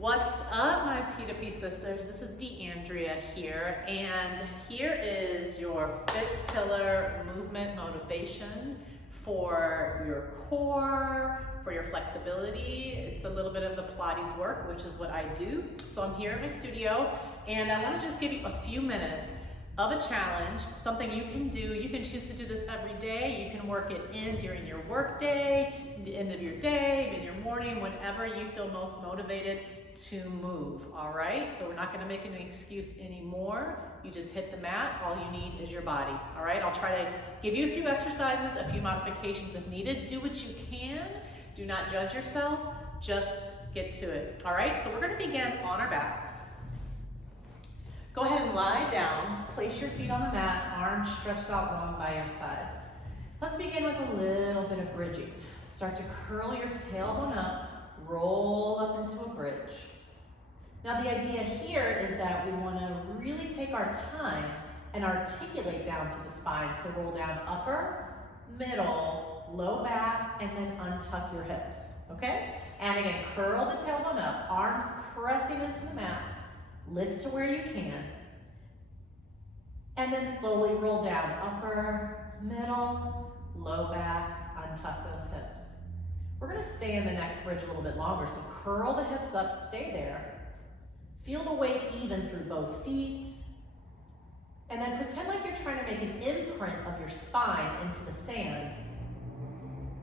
What's up, my P2P sisters? This is Deanndria here, and here is your Fit Pillar movement motivation for your core, for your flexibility. It's a little bit of the Pilates work, which is what I do. So I'm here in my studio, and I want to just give you a few minutes of a challenge, something you can do. You can choose to do this every day. You can work it in during your work day, the end of your day, in your morning, whenever you feel most motivated to move, all right? So we're not gonna make an excuse anymore. You just hit the mat. All you need is your body, all right? I'll try to give you a few exercises, a few modifications if needed. Do what you can. Do not judge yourself. Just get to it, all right? So we're gonna begin on our back. Go ahead and lie down. Place your feet on the mat, arms stretched out long by your side. Let's begin with a little bit of bridging. Start to curl your tailbone up, roll up into a bridge. Now the idea here is that we want to really take our time and articulate down through the spine. So roll down upper, middle, low back, and then untuck your hips, okay? And again, curl the tailbone up, arms pressing into the mat, lift to where you can, and then slowly roll down upper, middle, low back, untuck those hips. We're gonna stay in the next bridge a little bit longer, so curl the hips up, stay there. Feel the weight even through both feet. And then pretend like you're trying to make an imprint of your spine into the sand.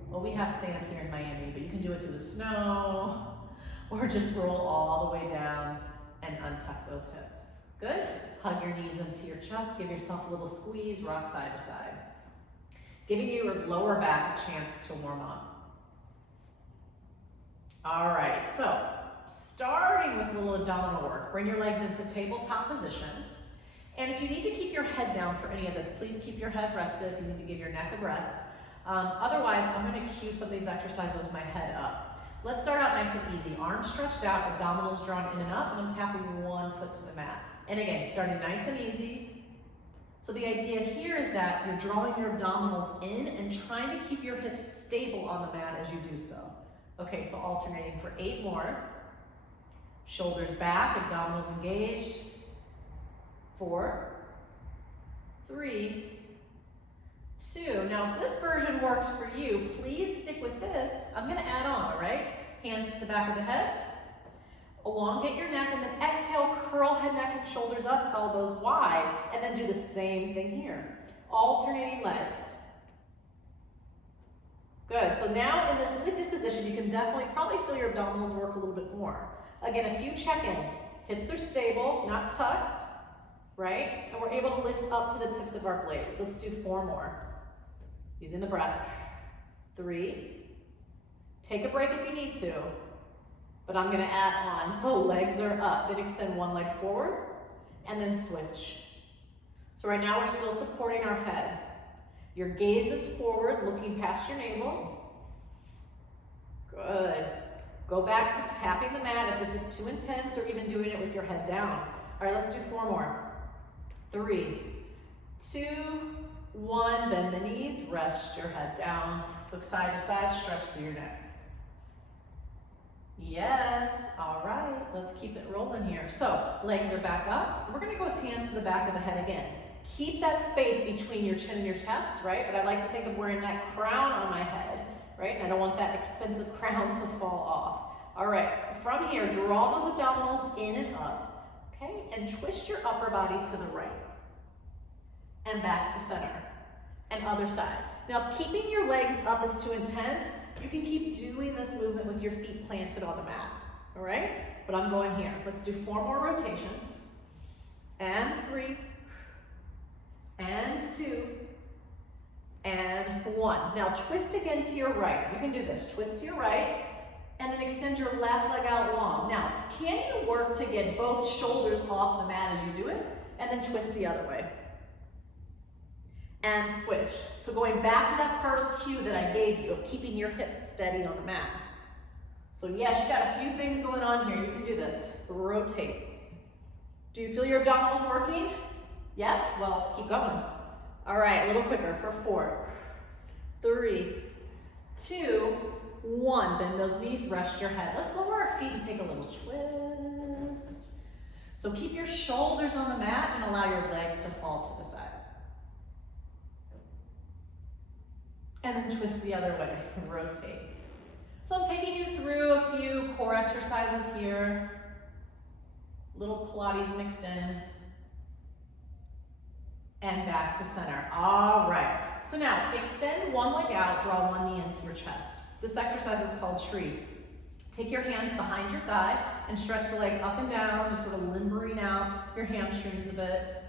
Well, we have sand here in Miami, but you can do it through the snow, or just roll all the way down and untuck those hips. Good? Hug your knees into your chest, give yourself a little squeeze, rock side to side. Giving your lower back a chance to warm up. All right, so starting with a little abdominal work, bring your legs into tabletop position. And if you need to keep your head down for any of this, please keep your head rested if you need to give your neck a rest. Otherwise, I'm gonna cue some of these exercises with my head up. Let's start out nice and easy. Arms stretched out, abdominals drawn in and up, and I'm tapping one foot to the mat. And again, starting nice and easy. So the idea here is that you're drawing your abdominals in and trying to keep your hips stable on the mat as you do so. Okay, so alternating for 8 more. Shoulders back, abdominals engaged. 4, 3, 2. Now, if this version works for you, please stick with this. I'm gonna add on, all right? Hands to the back of the head. Elongate your neck, and then exhale, curl head, neck, and shoulders up, elbows wide, and then do the same thing here. Alternating legs. Good, so now in this lifted position, you can definitely probably feel your abdominals work a little bit more. Again, a few check-ins. Hips are stable, not tucked, right? And we're able to lift up to the tips of our blades. Let's do 4 more. Using the breath. 3. Take a break if you need to, but I'm gonna add on. So legs are up, then extend one leg forward, and then switch. So right now we're still supporting our head. Your gaze is forward, looking past your navel. Good. Go back to tapping the mat if this is too intense, or even doing it with your head down. All right, let's do 4 more. 3, 2, 1. Bend the knees, rest your head down. Look side to side, stretch through your neck. Yes, all right, let's keep it rolling here. So, legs are back up. We're gonna go with hands to the back of the head again. Keep that space between your chin and your chest, right? But I like to think of wearing that crown on my head, right? And I don't want that expensive crown to fall off. All right, from here, draw those abdominals in and up, okay? And twist your upper body to the right. And back to center. And other side. Now, if keeping your legs up is too intense, you can keep doing this movement with your feet planted on the mat, all right? But I'm going here. Let's do 4 more rotations. And 3. And 2, and 1. Now twist again to your right. You can do this. Twist to your right, and then extend your left leg out long. Now, can you work to get both shoulders off the mat as you do it? And then twist the other way. And switch. So going back to that first cue that I gave you of keeping your hips steady on the mat. So yes, you got a few things going on here. You can do this. Rotate. Do you feel your abdominals working? Yes? Well, keep going. All right, a little quicker for 4, 3, 2, 1. Bend those knees, rest your head. Let's lower our feet and take a little twist. So keep your shoulders on the mat and allow your legs to fall to the side. And then twist the other way, rotate. So I'm taking you through a few core exercises here. Little Pilates mixed in. And back to center. All right. So now extend one leg out, draw one knee into your chest. This exercise is called tree. Take your hands behind your thigh and stretch the leg up and down, just sort of limbering out your hamstrings a bit.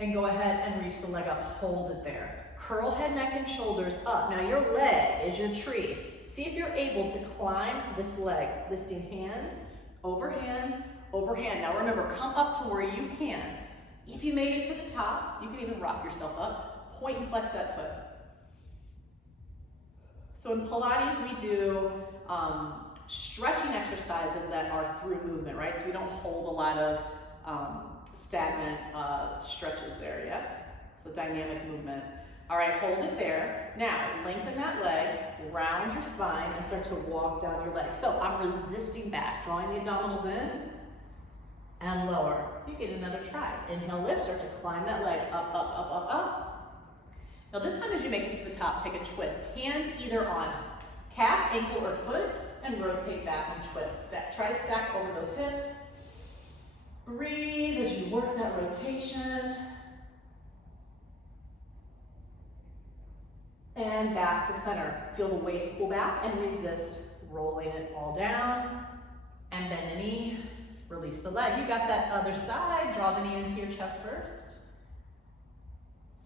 And go ahead and reach the leg up, hold it there. Curl head, neck, and shoulders up. Now your leg is your tree. See if you're able to climb this leg, lifting hand, over hand, over hand. Now remember, come up to where you can. If you made it to the top, you can even rock yourself up, point and flex that foot. So in Pilates, we do stretching exercises that are through movement, right? So we don't hold a lot of stagnant stretches there, yes? So dynamic movement. All right, hold it there. Now, lengthen that leg, round your spine, and start to walk down your leg. So I'm resisting back, drawing the abdominals in and lower. You get another try. Inhale, lift, start to climb that leg up, up, up, up, up. Now this time as you make it to the top, take a twist. Hand either on calf, ankle, or foot, and rotate back and twist. Try to stack over those hips. Breathe as you work that rotation. And back to center. Feel the waist pull back and resist, rolling it all down. And bend the knee, release the leg. You got that other side. Draw the knee into your chest first.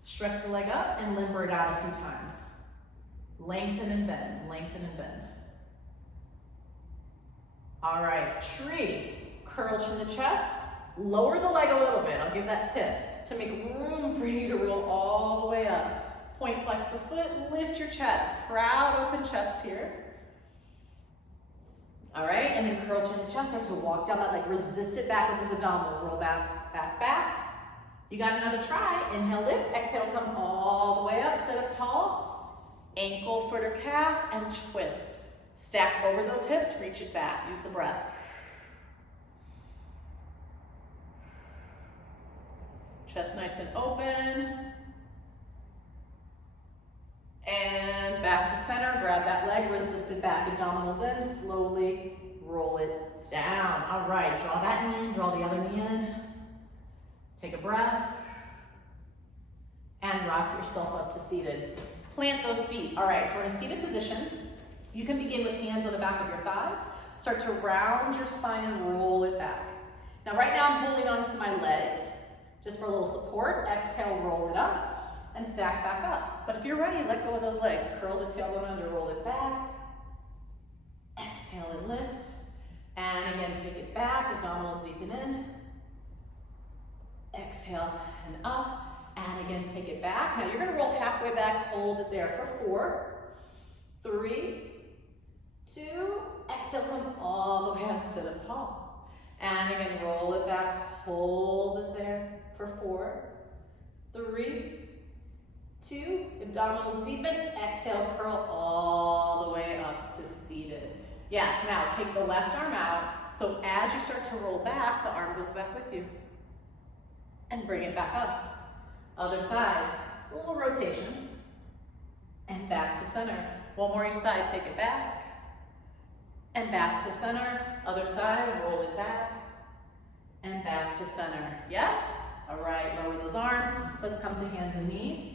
Stretch the leg up and limber it out a few times. Lengthen and bend, lengthen and bend. All right, tree. Curl chin to chest. Lower the leg a little bit. I'll give that tip to make room for you to roll all the way up. Point, flex the foot, lift your chest. Proud open chest here. All right, and then curl chin to chest. Start to walk down that leg. Resist it back with those abdominals. Roll back, back, back. You got another try. Inhale, lift. Exhale, come all the way up. Sit up tall. Ankle, foot, or calf, and twist. Stack over those hips. Reach it back. Use the breath. Chest nice and open. And back to center. Grab that leg. Resist it back. Abdominals in. Slowly roll it down. All right. Draw that knee in. Draw the other knee in. Take a breath, and rock yourself up to seated. Plant those feet. All right, so we're in a seated position. You can begin with hands on the back of your thighs. Start to round your spine and roll it back. Now right now I'm holding on to my legs, just for a little support. Exhale, roll it up, and stack back up. But if you're ready, let go of those legs. Curl the tailbone under, roll it back. Exhale and lift. And again, take it back, abdominals deepen in. Exhale and up, and again take it back. Now you're going to roll halfway back, hold it there for 4, 3, 2, exhale, come all the way up, sit up tall. And again, roll it back, hold it there for 4, 3, 2, abdominals deepen, exhale, curl all the way up to seated. Yes, now take the left arm out, so as you start to roll back, the arm goes back with you. And bring it back up. Other side, a little rotation. And back to center. One more each side, take it back. And back to center. Other side, roll it back. And back to center. Yes? All right, lower those arms. Let's come to hands and knees.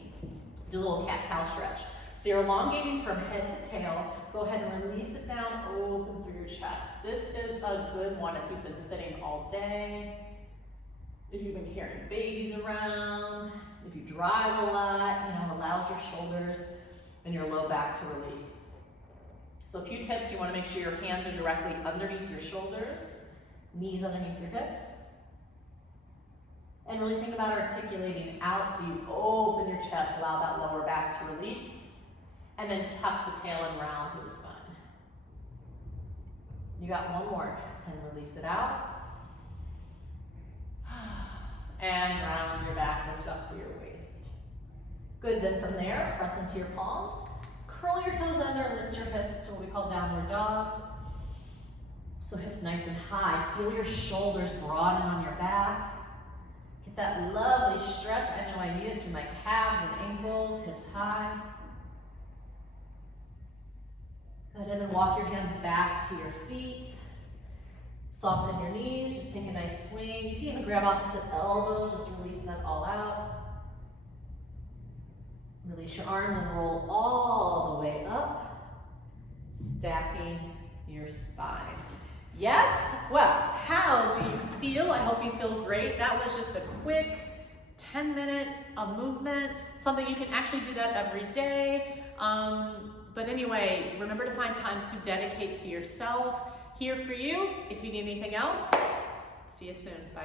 Do a little cat-cow stretch. So you're elongating from head to tail. Go ahead and release it down, open through your chest. This is a good one if you've been sitting all day. If you've been carrying babies around, if you drive a lot, allows your shoulders and your low back to release. So a few tips, you want to make sure your hands are directly underneath your shoulders, knees underneath your hips. And really think about articulating out so you open your chest, allow that lower back to release. And then tuck the tail and round through the spine. You got one more, and release it out. And round your back, lift up through your waist. Good, then from there, press into your palms, curl your toes under, lift your hips to what we call downward dog. So hips nice and high. Feel your shoulders broaden on your back. Get that lovely stretch. I know I need it through my calves and ankles, hips high. Good, and then walk your hands back to your feet. Soften your knees, just take a nice swing. You can even grab opposite elbows, just release that all out. Release your arms and roll all the way up, stacking your spine. Yes? Well, how do you feel? I hope you feel great. That was just a quick 10-minute movement, something you can actually do that every day. But anyway, remember to find time to dedicate to yourself. Here for you. If you need anything else, see you soon. Bye.